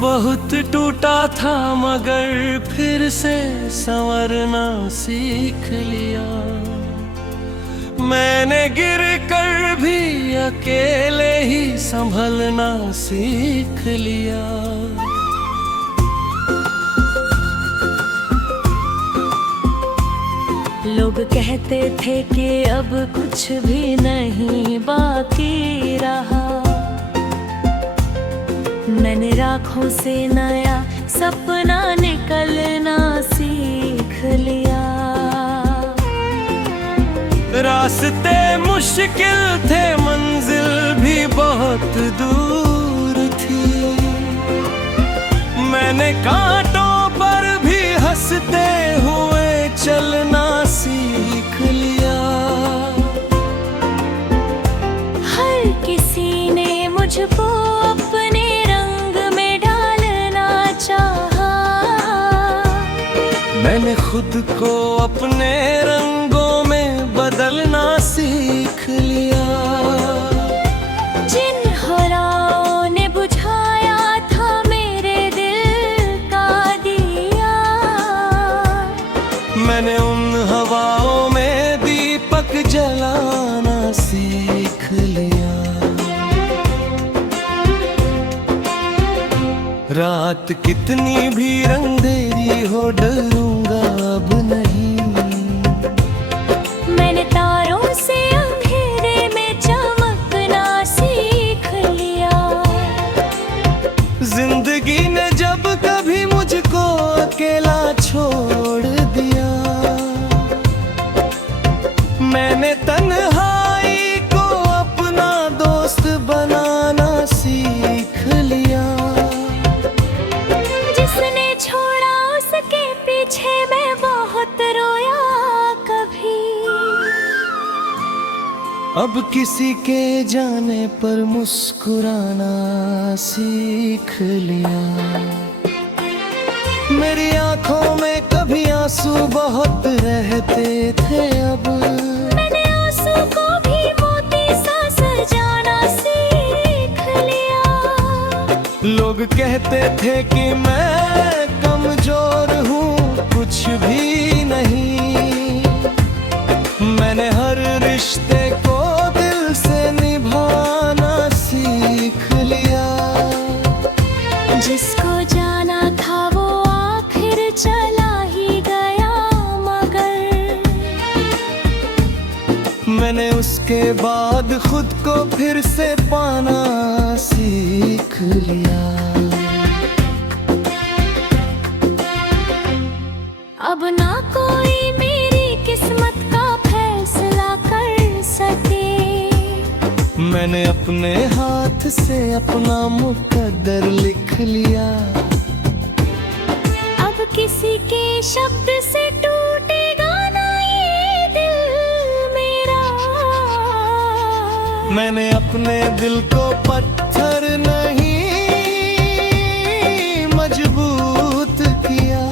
बहुत टूटा था मगर फिर से संवरना सीख लिया। मैंने गिर कर भी अकेले ही संभलना सीख लिया। लोग कहते थे कि अब कुछ भी नहीं बाकी रहा। मैंने राखों से नया सपना निकलना सीख लिया। रास्ते मुश्किल थे, मंजिल भी बहुत दूर थी। मैंने कांटों पर भी हंसते हुए चलना सीख लिया। हर किसी ने मुझको अपने रंग में ढालना चाहा। मैंने खुद को अपने रंगों में बदलना सीख लिया। जिन हराओं ने बुझाया था मेरे दिल का दिया, मैंने उन हवाओं में दीपक जलाना सीख लिया। रात कितनी भी अंधेरी हो, डरूंगा अब नहीं। मैंने तारों से अंधेरे में चमकना सीख लिया। जिंदगी ने जब कभी मुझको अकेला छोड़ दिया, मैंने तन्हाई को अपना दोस्त बनाना सीख लिया। जिसने छोड़ा उसके पीछे मैं बहुत रोया कभी। अब किसी के जाने पर मुस्कुराना सीख लिया। मेरी आंखों में कभी आंसू बहुत रहते थे, अब मैंने आंसू को भी मोती सा सजाना सीख लिया। लोग कहते थे कि मैं कमजोर हूँ, कुछ भी नहीं। मैंने हर रिश्ते को दिल से निभाना सीख लिया। जिसको जाना था वो आखिर चला ही गया, मगर मैंने उसके बाद खुद को फिर से पाना सीख लिया। अब ना कोई मेरी किस्मत का फैसला कर सके। मैंने अपने हाथ से अपना मुकद्दर लिख लिया। अब किसी के शब्द से टूटेगा ना ये दिल मेरा। मैंने अपने दिल को पत्थर नहीं मजबूत किया।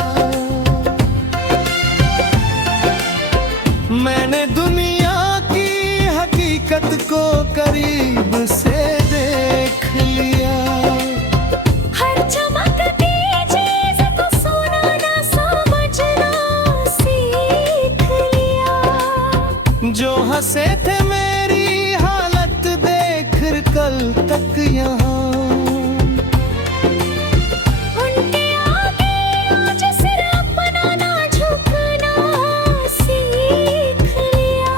मैंने दुनिया की हकीकत को करीब से देख लिया। हर चमकती चीज को सोना ना समझना सीख लिया। जो हंसे थे मेरी हालत देख कल तक यहाँ, उनके आगे आज सिर अपना ना झुकना सीख लिया।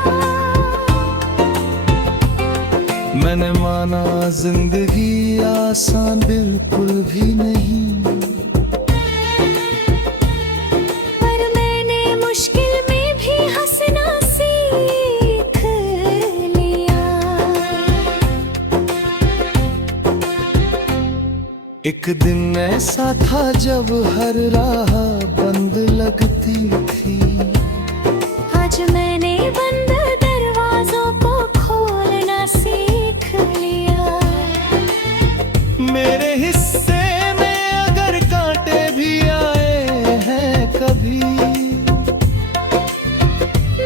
मैंने माना जिंदगी आसान बिल्कुल भी नहीं। पर मैंने मुश्किल में भी हंसना सीख लिया। एक दिन ऐसा था जब हर राह बंद लगती थी। आज मैंने बंद दरवाजों को खोलना सीख लिया। मेरे हिस्से में अगर कांटे भी आए हैं कभी,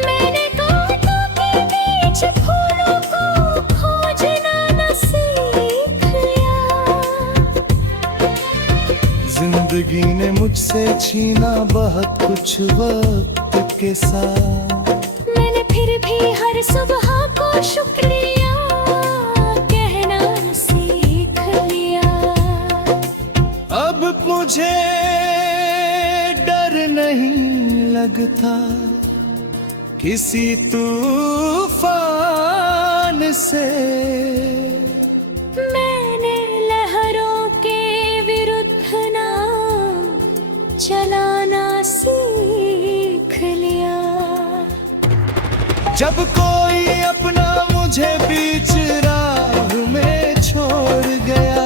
मैंने कांटों के बीच फूलों को खोजना न सीख लिया। जिंदगी ने मुझसे छीना बहुत कुछ वक्त के साथ। मैंने फिर भी हर सुबह को शुक्रिया कहना सीख लिया। अब मुझे डर नहीं लगता किसी तूफान से। मैंने लहरों के विरुद्ध ना चलाना सीख लिया। जब कोई अपना मुझे बीच राह में छोड़ गया,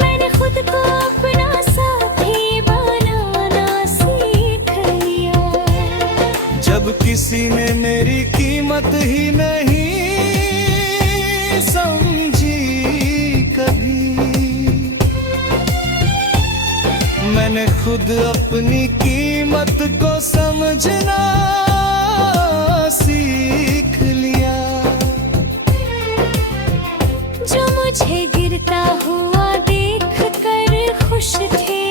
मैंने खुद को अपना साथी बनाना सीख लिया। जब किसी ने मेरी कीमत ही नहीं समझी कभी, मैंने खुद अपनी कीमत को समझना सीख लिया। जो मुझे गिरता हुआ देख कर खुश थे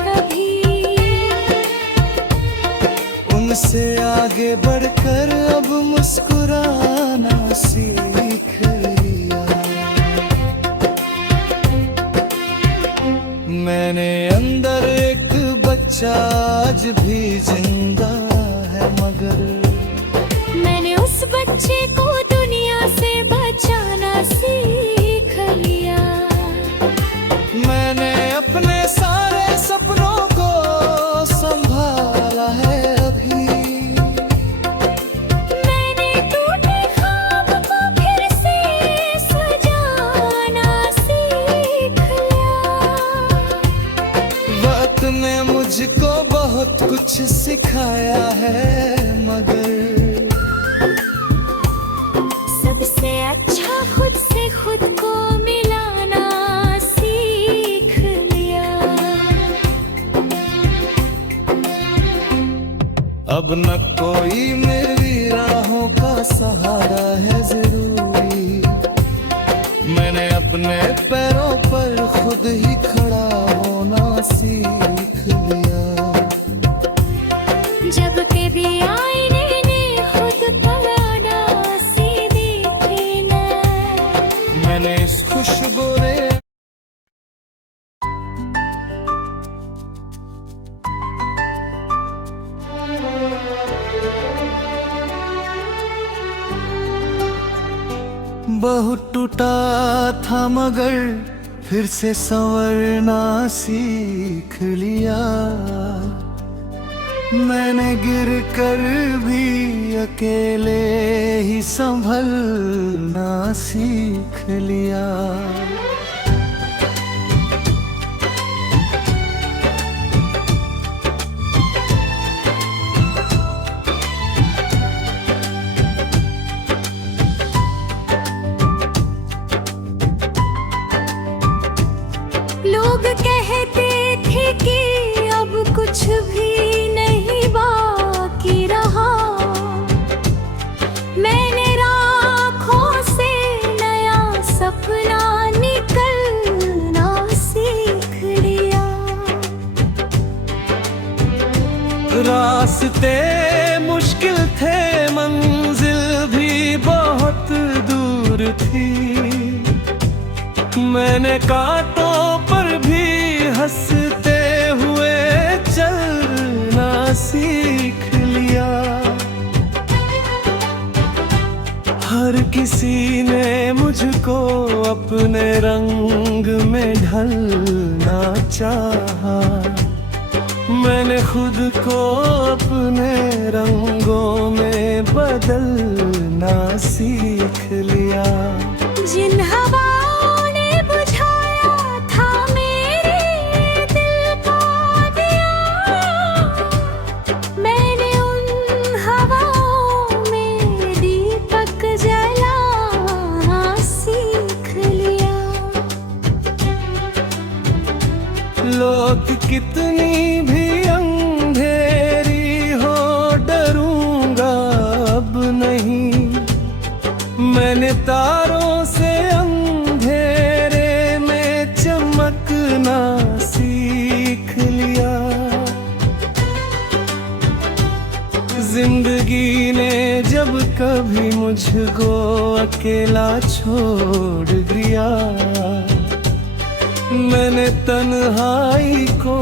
कभी, उनसे आगे बढ़कर अब मुस्कुराना सीख लिया। मैंने अंदर एक बच्चा आज भी जिंदा है, मगर मैंने उस बच्चे को दुनिया से बचाना सीख लिया। मैंने अपने सारे सपनों को संभाला है अभी। मैंने टूटे ख्वाब को फिर से सजाना सीख लिया। वक्त ने मुझको बहुत कुछ सिखाया है, मगर सबसे अच्छा खुद से खुद को मिलाना सीख लिया। अब न कोई मेरी राहों का सहारा है जरूरी। मैंने अपने पैरों पर खुद ही खड़ा होना सीख लिया। जब कभी आईने ने खुद पर आडासी देखी ना, मैंने इस खुशबू ने बहुत टूटा था, मगर फिर से संवरना सीख लिया। मैंने गिर कर भी अकेले ही संभलना सीख लिया। लोग कहते थे कि अब कुछ भी नहीं बाकी रहा। मैंने राखों से नया सपना निकलना सीख लिया। रास्ते मुश्किल थे, मंजिल भी बहुत दूर थी। मैंने कांटों पर भी हंसते हुए चलना सीख लिया। हर किसी ने मुझको अपने रंग में ढलना चाहा। मैंने खुद को अपने रंगों में बदलना सीख लिया। जिन हवाओं ने बुझाया था मेरे दिल का दिया, मैंने उन हवाओं में दीपक जलाना सीख लिया। लोग कितनी भी अंधेरी हो, डरूंगा अब नहीं। मैंने तारों से अंधेरे में चमकना सीख कभी मुझको अकेला छोड़ दिया। मैंने तन्हाई को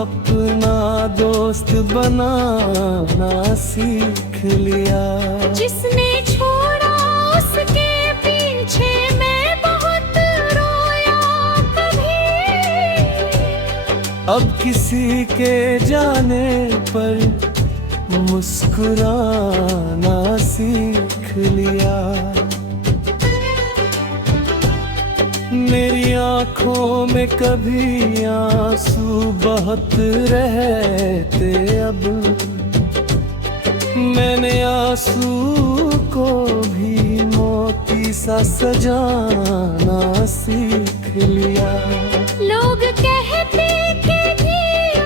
अपना दोस्त बनाना सीख लिया। जिसने छोड़ा उसके पीछे मैं बहुत रोया कभी। अब किसी के जाने पर मुस्कुराना सीख लिया। मेरी आंखों में कभी आंसू बहत रहते, अब मैंने आंसू को भी मोती सा सजाना सीख लिया। लोग कहते कि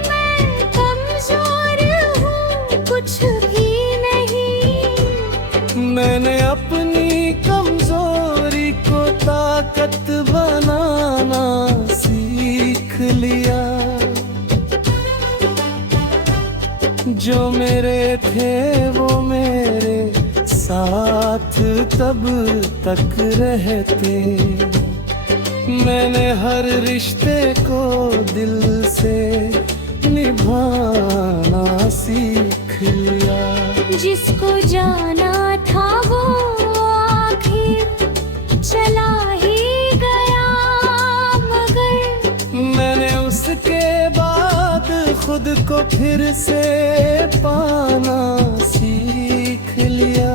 मैं कमजोर हूँ, कुछ भी नहीं। मैंने अपनी कमजोरी को ताकत बनाना सीख लिया। जो मेरे थे वो मेरे साथ तब तक रहते। मैंने हर रिश्ते को दिल से निभाना सीख लिया। जिसको जाना था वो आखिर चला ही गया, मगर मैंने उसके बाद खुद को फिर से पाना सीख लिया।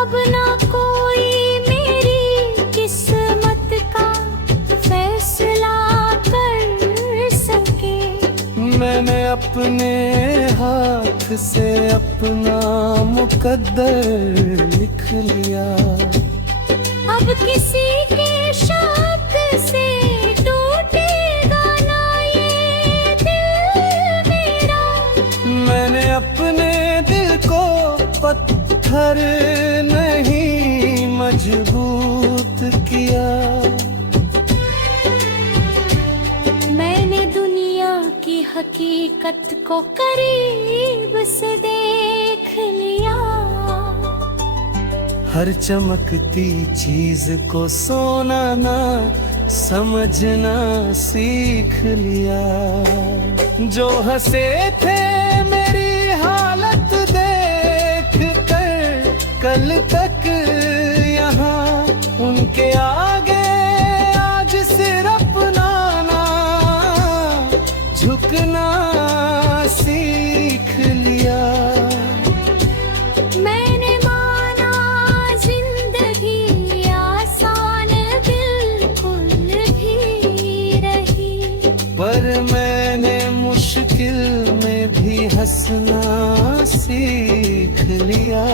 अब ना कोई मेरी किस्मत का फैसला कर सके। मैंने अपने हाथ से अपना मुकद्दर लिख लिया। अब किसी के शब्द से टूटेगा ना ये दिल मेरा। मैंने अपने दिल को पत्थर नहीं मजबूत किया। मैंने दुनिया की हकीकत को करीब से देख लिया। हर चमकती चीज को सोना ना समझना सीख लिया। जो हंसे थे मेरी हालत देख कर कल तक यहाँ, उनके आगे आज सिर अपना ना झुकना सीख लिया। मैंने माना जिंदगी आसान बिल्कुल भी रही, पर मैंने मुश्किल में भी हंसना सीख लिया।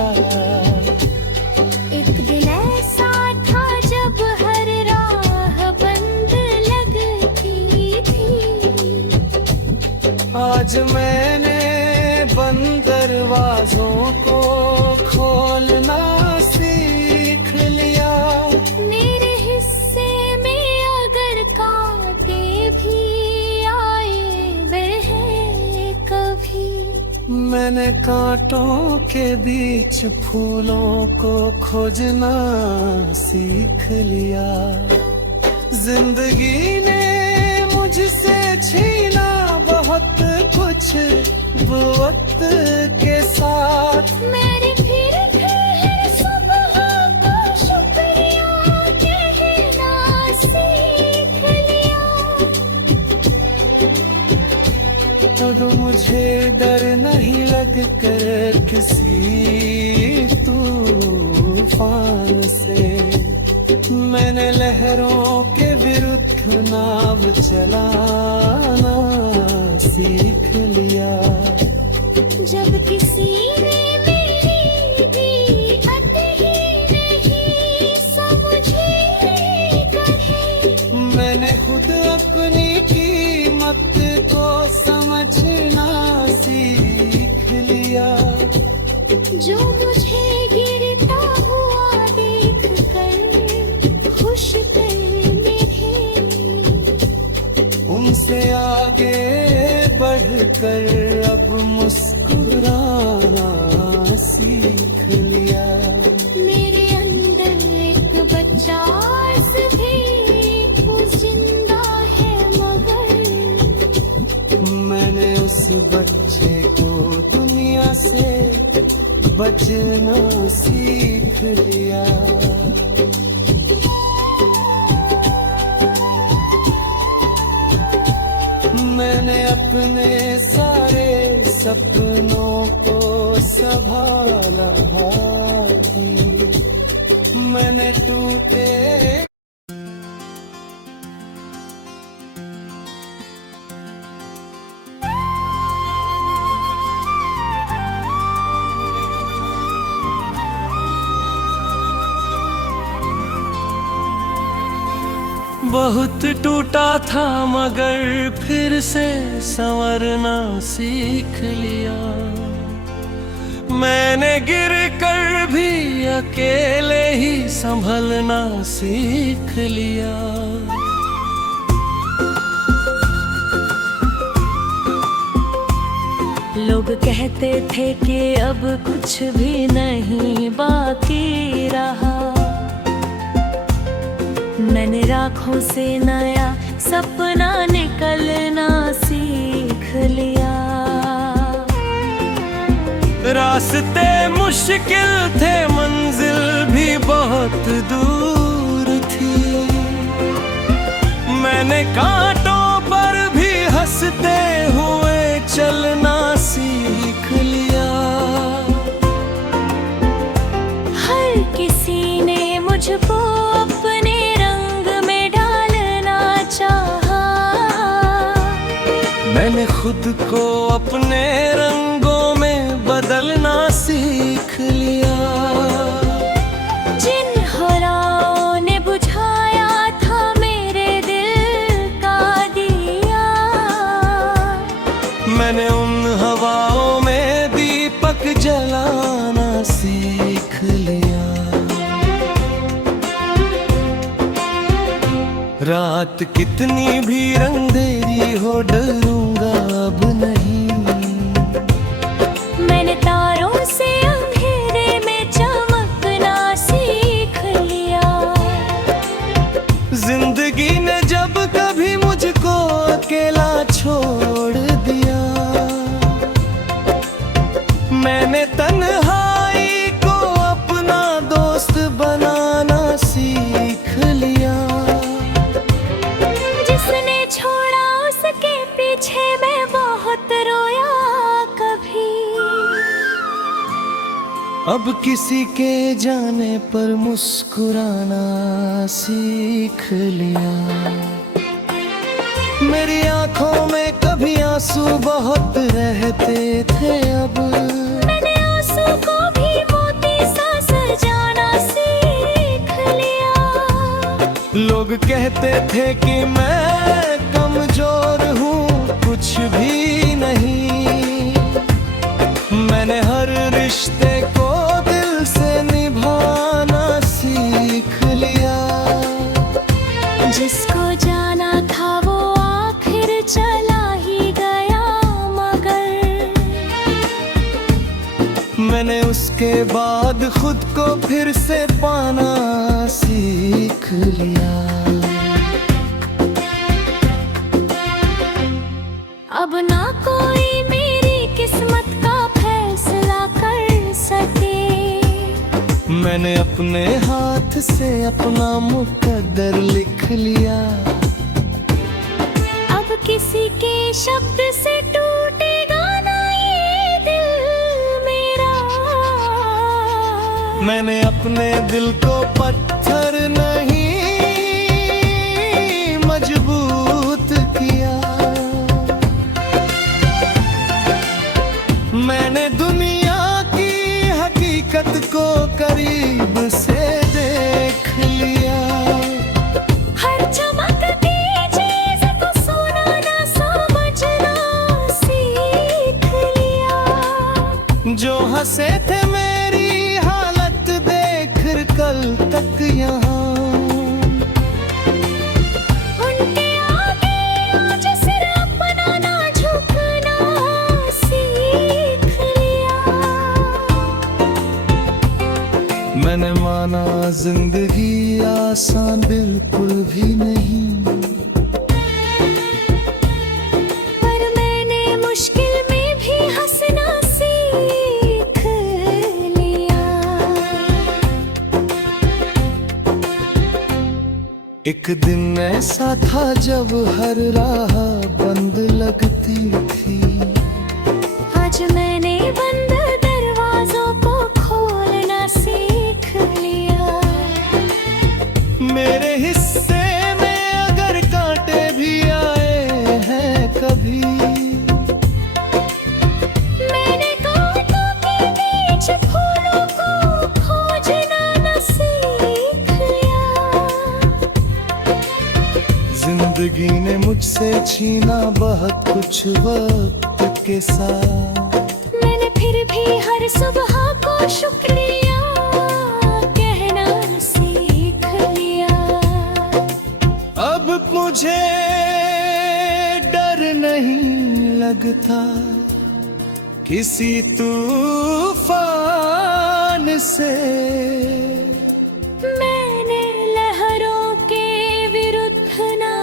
एक दिन ऐसा था जब हर राह बंद लगती थी। आज मैंने बंद दरवाजों को खोलना सीख लिया। मेरे हिस्से में अगर कांटे भी आए वह कभी। मैंने कांटों के बीच फूलों को खोजना सीख लिया। जिंदगी ने मुझसे छीना बहुत कुछ वक्त के साथ। मैंने फिर हर सुबह को शुक्रिया कहना सीख लिया। अब मुझे डर नहीं लग कर किसी तूफान से। मैंने लहरों के विरुद्ध नाव चलाना सीख लिया। जब किसी ने मेरी दी अति नहीं समझी कहे। मैंने खुद अपनी कीमत को समझना सीख लिया। जो मुझे गिरता हुआ देख कर खुश करने थे, उनसे आगे बढ़कर अब मुस्कुराना बचना सीख लिया। मैंने अपने सारे सपनों को संभाला ही, मैंने टूटे बहुत टूटा था मगर फिर से संवरना सीख लिया। मैंने गिर कर भी अकेले ही संभलना सीख लिया। लोग कहते थे कि अब कुछ भी नहीं बाकी रहा। मैंने राखों से नया सपना निकलना सीख लिया। रास्ते मुश्किल थे, मंजिल भी बहुत दूर थी। मैंने कांटों पर भी हंसते हुए चलना सीख लिया। हर किसी ने मुझको अपने रंग में ढालना चाहा। मैंने खुद को अपने रंगों में बदलना सीख लिया। जिन हराओं ने बुझाया था मेरे दिल का दिया, मैंने उन हवाओं में दीपक जलाना सीख लिया। रात कितनी भी अंधेरी हो, डरूंगा अब नहीं। मैंने तारों से अंधेरे में चमकना सीख लिया। जिंदगी ने जब कभी मुझको अकेला छोड़ दिया, मैंने तन्हाई को अपना दोस्त बनाना सीख लिया। जिसने छोड़ा उसके पीछे मैं बहुत रोया कभी। अब किसी के जाने पर मुस्कुराना सीख लिया। मेरी आंखों में कभी आंसू बहुत रहते थे, अब मैंने आंसू को भी मोती सा सजाना सीख लिया। लोग कहते थे कि मैं कमजोर हूँ, कुछ भी नहीं। मैंने हर रिश्ते को दिल से निभाना सीख लिया। जिसको जाना था वो आखिर चला ही गया, मगर मैंने उसके बाद खुद को फिर से पाना सीख लिया। अब ना कोई मेरी किस्मत का फैसला कर सके। मैंने अपने हाथ से अपना मुकद्दर लिख लिया। अब किसी के शब्द से टूटेगा ना ये दिल मेरा। मैंने अपने दिल को पत्थर नहीं मजबूत किया। मैंने दुनिया की हकीकत को करीब से देख लिया। हर चमकती चीज को सोना ना समझना सीख लिया। जो हंसे थे मेरी हालत देख कल तक यहाँ, उनके आगे आज सिर अपना ना झुकना सीख लिया। मैंने माना जिंदगी आसान बिल्कुल भी नहीं, पर मैंने मुश्किल में भी हंसना सीख एक दिन ऐसा था जब हर राह बंद लगती थी। आज मैंने बंद दरवाजों को खोलना सीख लिया। मेरे हिस्से में अगर कांटे भी आए हैं कभी, मैंने कांटों के बीच फूलों को खोजना न सीख लिया। जिंदगी ने मुझसे छीना बहुत कुछ वक्त के साथ, मैंने फिर भी हर सुबह को शुक्रिया कहना सीख लिया। अब मुझे डर नहीं लगता किसी तूफान से। मैंने लहरों के विरुद्ध ना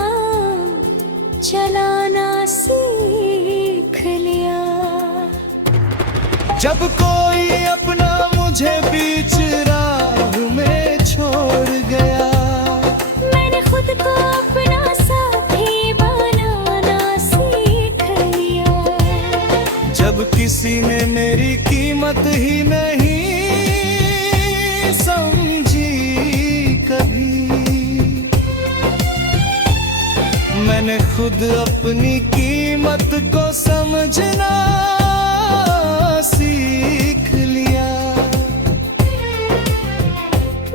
चलाना सीख लिया। जब कोई अपना मुझे बीच राह में छोड़ गया, मैंने खुद को अपना साथी बनाना सीख लिया। जब किसी ने मेरी कीमत ही नहीं समझी कभी, मैंने खुद अपनी कीमत को समझना सीख लिया।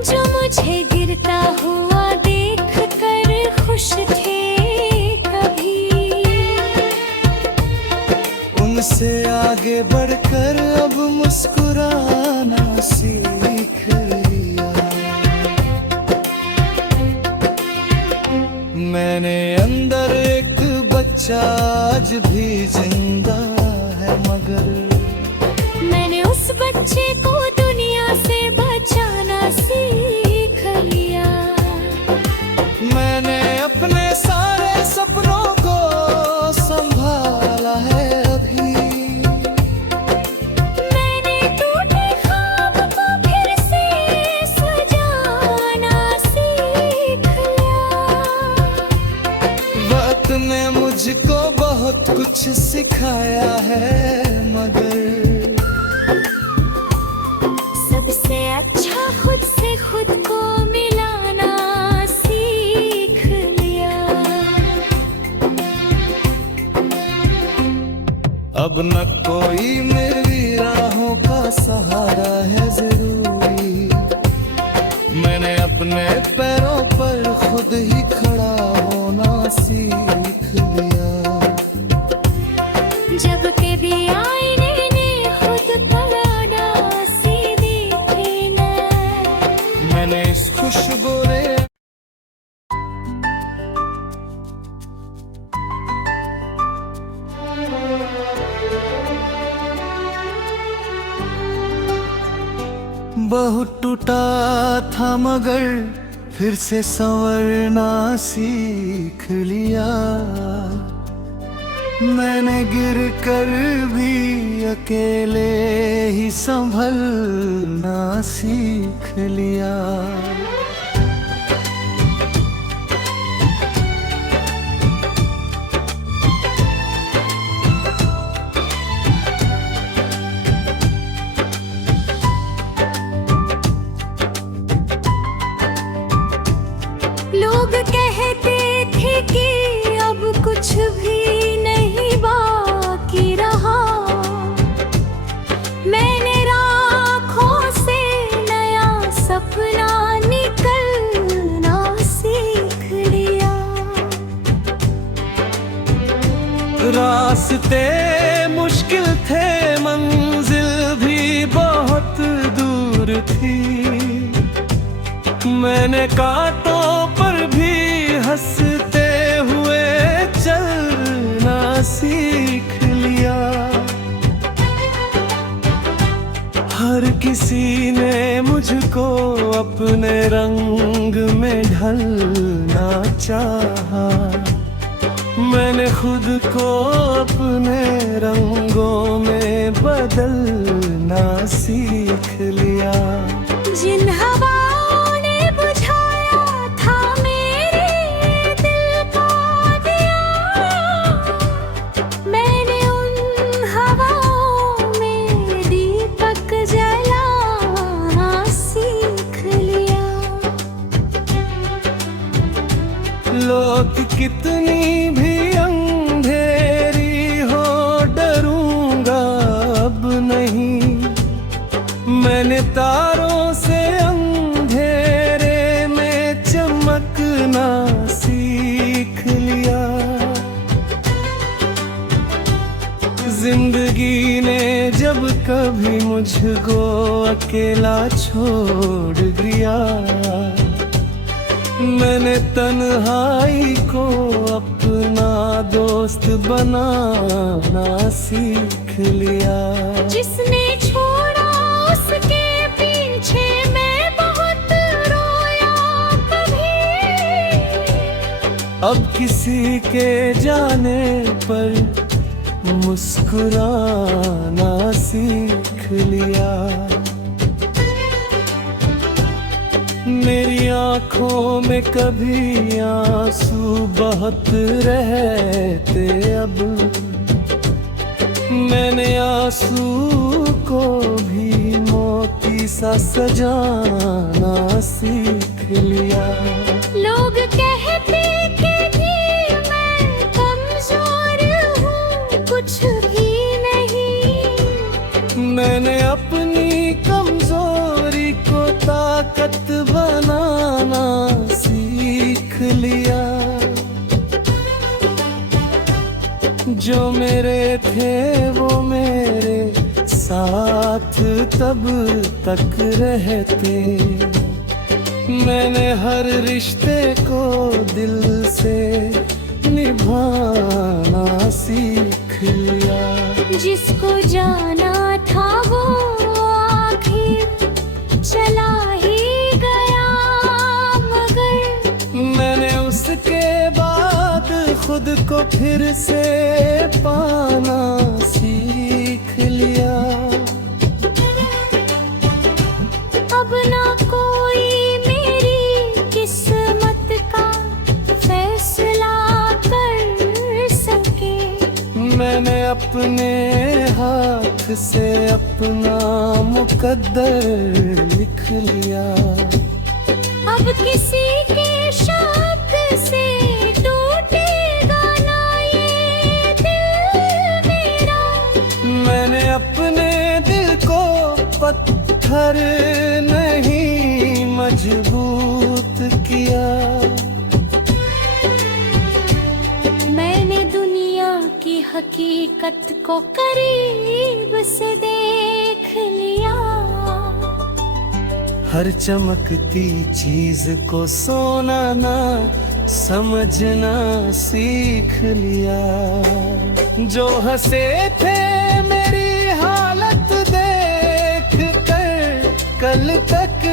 जो मुझे गिरता हुआ देख कर खुश थे कभी, उनसे आगे बढ़कर अब मुस्कुराना सीख लिया। मैंने अंदर एक बच्चा आज भी जिंदा है, मगर मैंने उस बच्चे को दुनिया से बचाना सीख लिया। मैंने अपने सारे सपनों को संभाला है अभी, मैंने टूटे ख्वाब को फिर से सजाना सीख लिया। वक्त ने मुझको बहुत कुछ सिखाया है, मगर सबसे अच्छा खुद से खुद को मिलाना सीख लिया। अब न कोई मेरी राहों का सहारा है जरूरी। मैंने अपने पैरों पर खुद ही खड़ा होना सीख लिया। जब कभी आईने ने खुद कराना सीधी थी ना, मैंने इस खुशबू ने बहुत टूटा था, मगर फिर से संवरना सीख लिया। मैंने गिर कर भी अकेले ही संभलना सीख लिया। लोग कहते थे कि अब कुछ भी नहीं बाकी रहा। मैंने राखों से नया सपना निकलना सीख लिया। रास्ते मुश्किल थे, मंजिल भी बहुत दूर थी। मैंने कांटों पर भी हंसते हुए चलना सीख लिया। हर किसी ने मुझको अपने रंग में ढलना चाहा। मैंने खुद को अपने रंगों में बदलना सीख लिया। जिन हवाओं ने बुझाया था मेरे लोग कितनी भी अंधेरी हो, डरूंगा अब नहीं। मैंने तारों से अंधेरे में चमकना सीख लिया। जिंदगी ने जब कभी मुझको अकेला छोड़ दिया, मैंने तन्हाई को अपना दोस्त बनाना सीख लिया। जिसने छोड़ा उसके पीछे मैं बहुत रोया कभी। अब किसी के जाने पर मुस्कुराना सीख लिया। मेरी आंखों में कभी आंसू बहत रहते, अब मैंने आंसू को भी मोती सा सजाना सीख लिया। लोग कहते कि मैं कमजोर हूँ, कुछ भी नहीं। मैंने अपनी कमजोरी को ताकत बनाना सीख लिया। जो मेरे थे वो मेरे साथ तब तक रहते। मैंने हर रिश्ते को दिल से निभाना सीख लिया। जिसको जाना था वो आखिर चला ही गया, मगर मैंने उसके बाद खुद को फिर से पाना सीख लिया। अब ना कोई मेरी किस्मत का फैसला कर सके। मैंने अपने हाथ से अपना मुकद्दर लिख लिया। अब किसी के शब्द से टूटेगा ना ये दिल मेरा। मैंने अपने दिल को पत्थर नहीं मजबूत किया। मैंने दुनिया की हकीकत को करीब से देख लिया। हर चमकती चीज को सोना ना समझना सीख लिया। जो हंसे थे मेरी हालत देख कर कल तक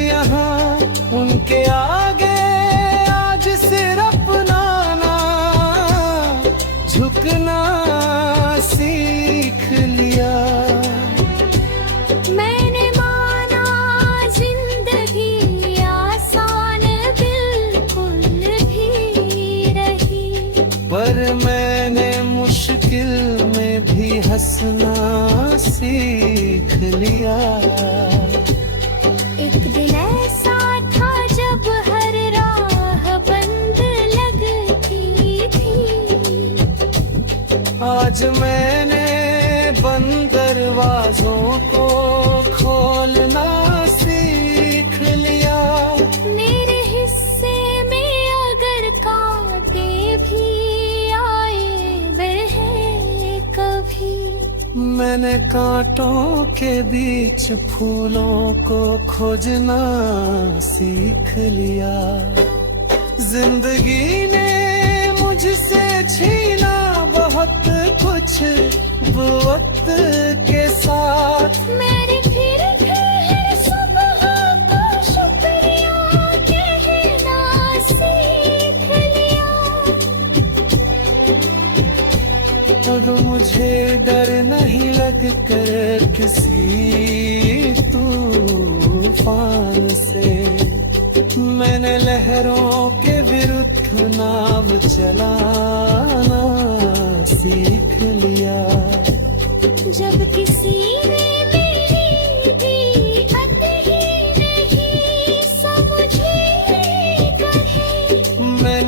यहाँ, उनके आगे आज सिर अपना ना झुकना सीख लिया। मैंने माना जिंदगी आसान बिल्कुल भी रही, पर मैंने मुश्किल में भी हंसना सीख लिया। एक दिन ऐसा था जब हर राह बंद लगती थी। आज मैंने बंद दरवाजों को खोलना सीख लिया। मेरे हिस्से में अगर कांटे भी आए वह कभी, मैंने कांटों के बीच फूलों को खोजना सीख लिया। जिंदगी ने मुझसे छीना बहुत कुछ वक्त के साथ। मैंने फिर हर सुबह को शुक्रिया कहना सीख लिया। अब मुझे डर नहीं लग कर किसी तूफान से। मैंने लहरों के विरुद्ध नाव चलाना सीख लिया। जब किसी ने मेरी दी अति ही नहीं समझी कहे, मैंने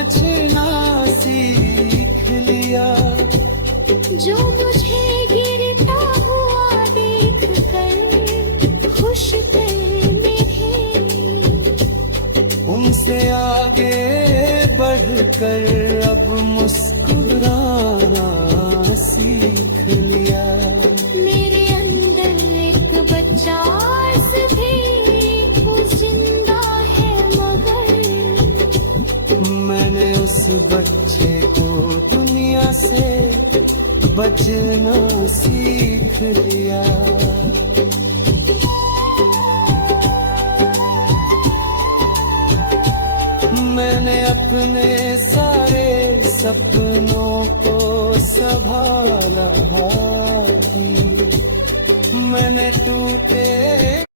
बचना सीख लिया। जो मुझे गिरता हुआ देख कर खुश में थे, उनसे आगे बढ़कर अब मुस्कुराना सीख लिया। मेरे अंदर एक बच्चा आज भी वो जिंदा है, मगर मैंने उस बच्चे को दुनिया से बचना सीख लिया। मैंने अपने सारे सपनों को संभाला ही, मैंने टूटे